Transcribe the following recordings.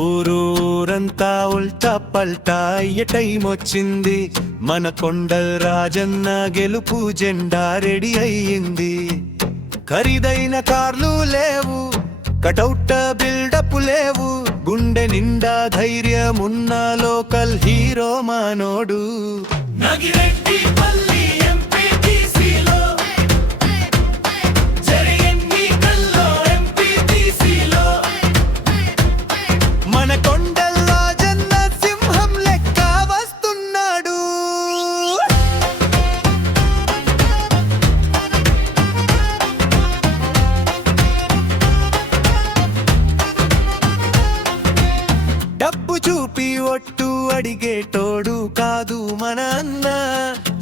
ఊరూరంతా ఉల్టా పల్టా అయ్యే టైం వచ్చింది. మన కొండల్ రాజన్న గెలుపు జెండా రెడీ అయ్యింది. ఖరీదైన కార్లు లేవు, కటౌట్ బిల్డప్ లేవు, గుండె నిండా ధైర్యమున్న లోకల్ హీరో మానోడు. నాగిరెడ్డిపల్లి ఎంపీటీసీలో జరిగెన్నికల్లో ఎంపీటీసీలో మన కొండల్ రాజన్న సింహం లెక్క వస్తున్నాడు. డబ్బు చూపి ఒట్టు అడిగేటోడు కాదు మన అన్న,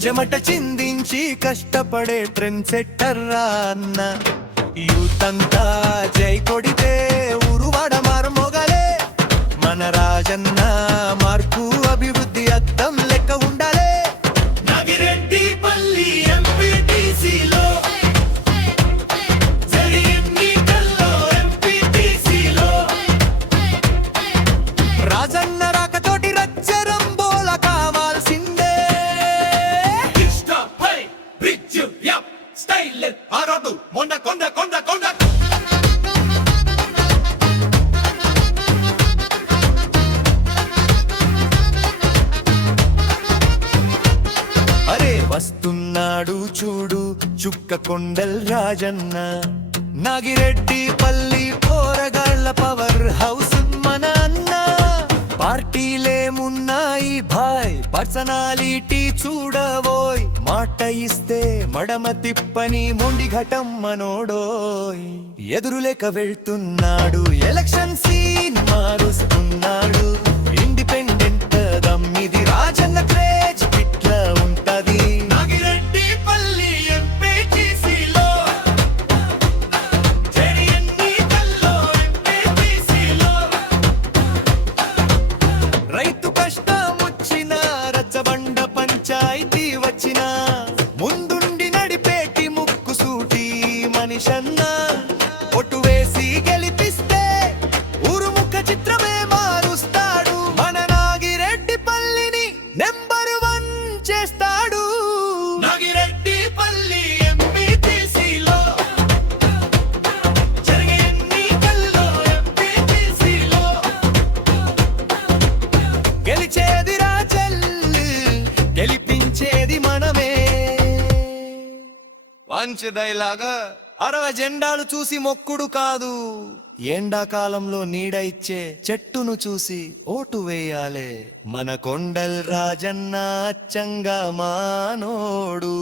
చెమట చిందించి కష్టపడే ట్రెండ్ సెట్టర్ రా అన్న. యూత్ అంతా జై కొడితే ఊరువాడ మారుమోగలే, మన రాజన్న మార్పు అభివృద్ధి అద్దం లెక్క ఉండాలే. నాగిరెడ్డిపల్లి ఎంపీటీసీలో జరిగెన్నికల్లో ఎంపీటీసీలో రాజన్న రాకతోటి రచ్చరంబోల కావాల్సిందే. బ్రిడ్జ్ స్టైల్ ఆరోదు మొండ కొండ కొండ కొండ. అరే వస్తున్నాడు చూడు చుక్క కొండల్ రాజన్న, నాగిరెడ్డిపల్లి పోరగాళ్ళ పవర్ హౌస్ మన అన్న. పార్టీలేమున్నాయి భాయ్, పర్సనాలిటీ చూడవోయ్, మాట ఇస్తే మడమ తిప్పని మొండి ఘటం మనోడోయ్. ఎదురులేక వెళ్తున్నాడు, ఎలక్షన్ సీన్ మారుస్తున్నాడు. ఇండిపెండెంట్ దమ్మిది రాజన్న క్రేజ్ ఇట్ల ఉంటది. నాగిరెడ్డిపల్లి ఎంపీటీసీలో జరిగెన్నికల్లో ఎంపీటీసీలో రైతు కష్టమొచ్చిన రచ్చబండ పంచాయతీ వచ్చిన ముందుండి నడిపేటి ముక్కు సూటి మనిషన్న. ఒట్టు వేసి గెలిపిస్తే ఊరు ముఖ చిత్రమే మారుస్తాడు. మన నాగిరెడ్డిపల్లిని నెంబర్ 1 చేస్తాడు. నాగిరెడ్డిపల్లి ఎంపీటీసీలో జరిగే ఎన్నికల్లో ఎంపీటీసీలో గెలిచేది రాజల్లు, గెలిపించేది మనమే. వంచ డైలాగ్. 60 జెండాలు చూసి మొక్కుడు కాదు, ఎండాకాలంలో నీడ ఇచ్చే చెట్టును చూసి ఓటు వేయాలే. మన కొండల్ రాజన్న అచ్చంగా మానోడు.